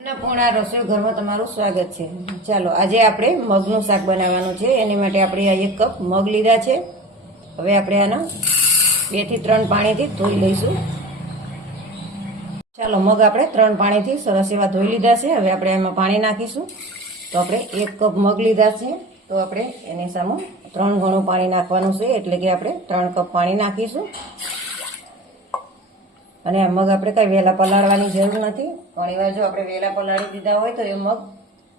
અન્નપૂર્ણા રસોઈ ઘરમાં તમારું સ્વાગત છે. ચાલો, આજે આપણે મગનું શાક બનાવવાનું છે. એની માટે આપણે આ એક કપ મગ લીધા છે. હવે આપણે આના બેથી ત્રણ પાણીથી ધોઈ લઈશું. ચાલો, મગ આપણે ત્રણ પાણીથી સરસ એવા ધોઈ લીધા છે. હવે આપણે એમાં પાણી નાખીશું. તો આપણે એક કપ મગ લીધા છે. તો આપણે એની સામે ત્રણ ઘણું પાણી નાખવાનું છે. એટલે કે આપણે ત્રણ કપ પાણી નાખીશું. અને આ મગ આપણે કાંઈ વેલા પલાળવાની જરૂર નથી. ઘણીવાર જો આપણે વેલા પલાળી દીધા હોય તો એ મગ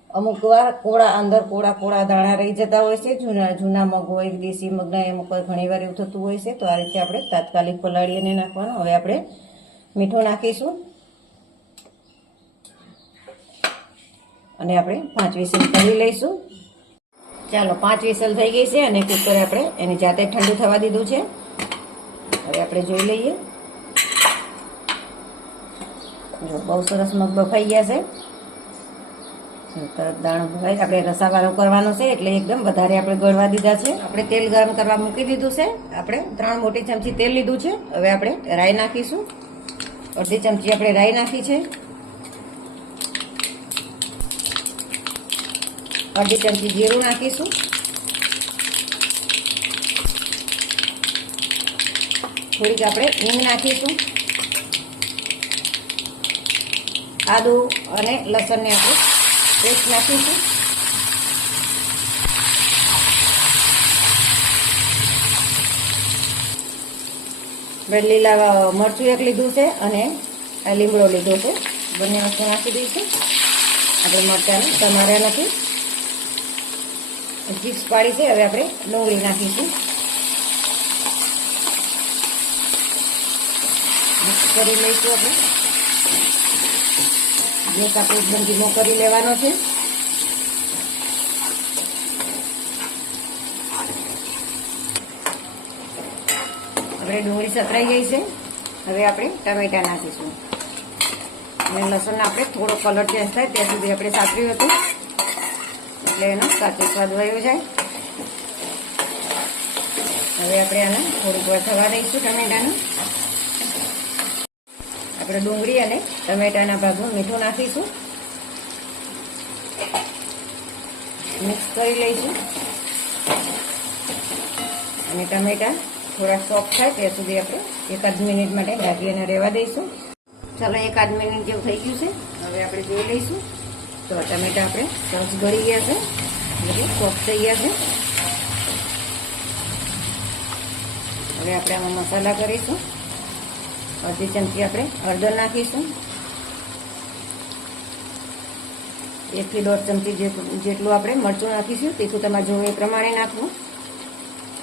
અમુક વાર કોળા અંદર કોળા કોળા દાણા રહી જતા હોય છે. જૂના જૂના મગ હોય, દેશી મગના ઘણી વાર એવું થતું હોય છે. તો આ રીતે આપણે તાત્કાલિક પલાળીને નાખવાનું. હવે આપણે મીઠું નાખીશું. અને આપણે પાંચ વિસલ કરી લઈશું. ચાલો, પાંચ વિસલ થઈ ગઈ છે અને કુકર આપણે એની જાતે ઠંડુ થવા દીધું છે. હવે આપણે જોઈ લઈએ. જો, બહુ સરસ મગ બફાઈ ગયા છે. તરત દાણો ભરાય. આપણે રસાવાળો કરવાનો છે, એટલે એકદમ વધારે આપણે ગળવા દીધા છે. આપણે તેલ ગરમ કરવા મૂકી દીધું છે. આપણે ત્રણ મોટી ચમચી તેલ લીધું છે. હવે આપણે રાઈ નાખીશું. અડધી ચમચી આપણે રાઈ નાખી છે. અડધી ચમચી જીરું નાખીશું. થોડીક આપણે હિંગ નાખીશું. આદુ અને લસણને આપણે પેસ્ટ નાખીશું. આપણે લીલા મરચું એક લીધું છે અને આ લીમડો લીધો છે. બંને વસ્તુ નાખી દઈશું. આપણે મરચાંને તમારા નથી. ચીપ્સ પાડી છે, હવે આપણે ડુંગળી નાખીશું. મિક્સ કરી લઈશું આપણે. ગેસ આપણે એકદમ ધીમો કરી લેવાનો છે. આપણે ડુંગળી સતરાઈ ગઈ છે. હવે આપણે ટમેટા નાખીશું. અને લસણ આપણે થોડો કલર ચેન્જ થાય ત્યાં સુધી આપણે સાતર્યું હતું. એટલે એનો કાચો સ્વાદ વયો જાય. હવે આપણે આને થોડીક વાર થવા દઈશું ટમેટાનું. આપણે ડુંગળી અને ટમેટાના ભાગમાં મીઠું નાખીશું. મિક્સ કરી લઈશું. અને ટમેટા થોડા સોફ્ટ થાય ત્યાં સુધી આપણે એકાદ મિનિટ માટે ઢાંકી અને રહેવા દઈશું. ચાલો એકાદ મિનિટ જેવું થઈ ગયું છે. હવે આપણે જોઈ લઈશું. તો ટમેટા આપણે સરસ ગળી ગયા છે. એટલે સોફ્ટ થઈ ગયા છે. હવે આપણે આમાં મસાલા કરીશું. અડધી ચમચી આપણે હળદર નાખીશું. એકથી દોઢ ચમચી જેટલું આપણે મરચું નાખીશું, તીખું તમારે જોવું એ પ્રમાણે નાખવું.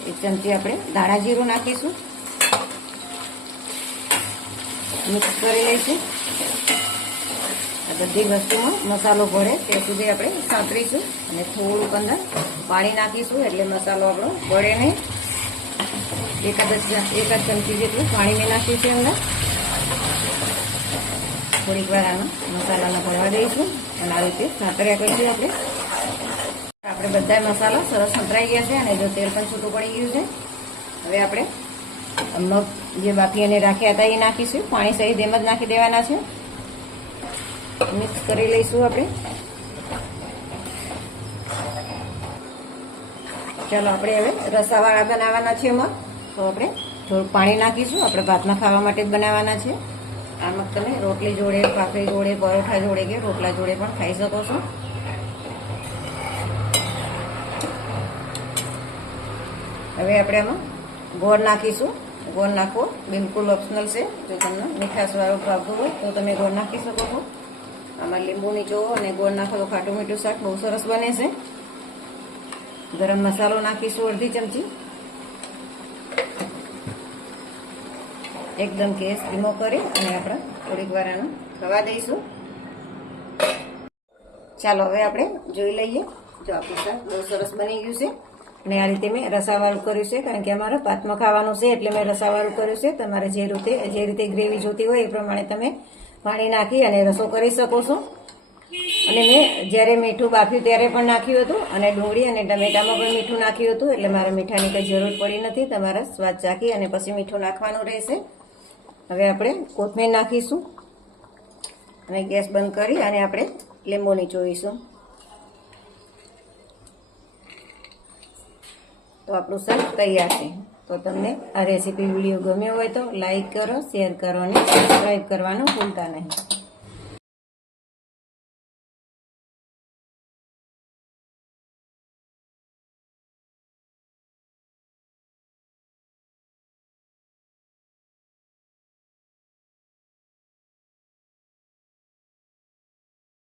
એક ચમચી આપણે ધાણા જીરું નાખીશું. મિક્સ કરી લઈશું. આ બધી વસ્તુમાં મસાલો ભળે તે સુધી આપણે સાંતરીશું અને થોડુંક અંદર પાણી નાખીશું એટલે મસાલો આપણો ભળે નહીં. એકાદ એકાદ ચમચી જેટલું પાણી મેં નાખ્યું છે અંદર થોડીક વાર આનો મસાલાને ભરવા દઈશું અને આ રીતે સાતર્યા કરીશું આપણે. આપણે બધા મસાલા સરસ સંતરાઈ ગયા છે અને જો તેલ પણ છૂટું પડી ગયું છે, હવે આપણે મગ જે બાકી એને રાખ્યા હતા એ નાખીશું. પાણી સહિત એમ જ નાખી દેવાના છે. મિક્સ કરી લઈશું આપણે. ચાલો, આપણે હવે રસાવાળા બનાવવાના છે એમાં. તો આપણે થોડું પાણી નાખીશું. આપણે ભાતમાં ખાવા માટે જ બનાવવાના છે. આમાં તમે રોટલી જોડે, ભાખરી જોડે, પરોઠા જોડે કે રોટલા જોડે પણ ખાઈ શકો છો. હવે આપણે આમાં ગોળ નાખીશું. ગોળ નાખવો બિલકુલ ઓપ્શનલ છે. જો તમને મીઠાશવાળું ભાવતું હોય તો તમે ગોળ નાખી શકો છો. આમાં લીંબુ નીચો અને ગોળ નાખો તો ખાટું મીઠું શાક બહુ સરસ બને છે. ગરમ મસાલો નાખીશું અડધી ચમચી. એકદમ ગેસ ધીમો કરી અને આપણે થોડીક વાર આનું થવા દઈશું. ચાલો, હવે આપણે જોઈ લઈએ. જો આપણું શાક બહુ સરસ બની ગયું છે. અને આ રીતે મેં રસાવાળું કર્યું છે, કારણ કે અમારે પાતમાં ખાવાનું છે, એટલે મેં રસાવાળું કર્યું છે. તમારે જે રીતે જે રીતે ગ્રેવી જોતી હોય એ પ્રમાણે તમે પાણી નાખી અને રસો કરી શકો છો. અને મેં જ્યારે મીઠું બાફ્યું ત્યારે પણ નાખ્યું હતું અને ડુંગળી અને ટમેટામાં પણ મીઠું નાખ્યું હતું, એટલે મારે મીઠાની કંઈ જરૂર પડી નથી. તમારા સ્વાદ ચાખી અને પછી મીઠું નાખવાનું રહેશે. હવે આપણે કોથમીર નાખીશું. અને ગેસ બંધ કરી અને આપણે લીંબુ નીચોવીશું તો આપણું શાક તૈયાર છે. તો તમને આ રેસીપી વીડિયો ગમ્યો હોય તો લાઈક કરો, શેર કરો અને સબસ્ક્રાઈબ કરવાનું ભૂલતા નહીં.